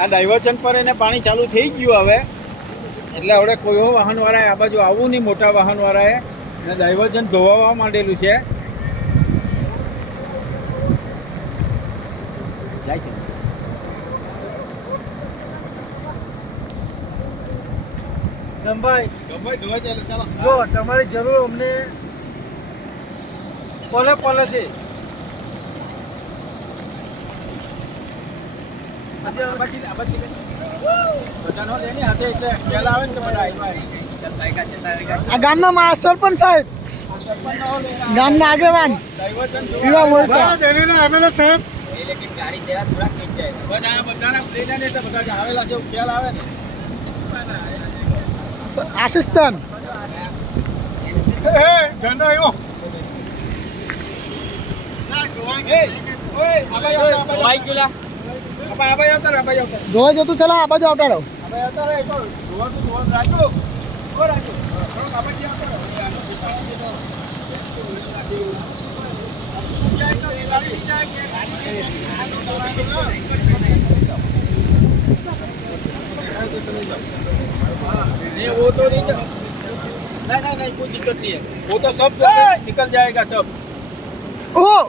આ ડાયવર્ઝન પર એને પાણી ચાલુ થઈ ગયું હવે, એટલે હવે કોઈ વાહનવાળાએ આ બાજુ આવવું નહીં, મોટા વાહનવાળાએ અને ડાયવર્ઝન ધોવાવા માંડેલું છે. જાય છે ગંભાઈ ધોવાઈ ચાલે. ચાલો જો તમારી જરૂર અમને પોલે પોલે છે. આ ગામના સરપંચ સાહેબ, ગામના આગેવાન યુવા મોરચા આસિસ્ટન્ટ ધોવા જતું છે, આ બાજુ આવતાડો. वो तो नहीं, नहीं कोई दिक्कत नहीं है, वो तो सब निकल जाएगा सब. ઓહો,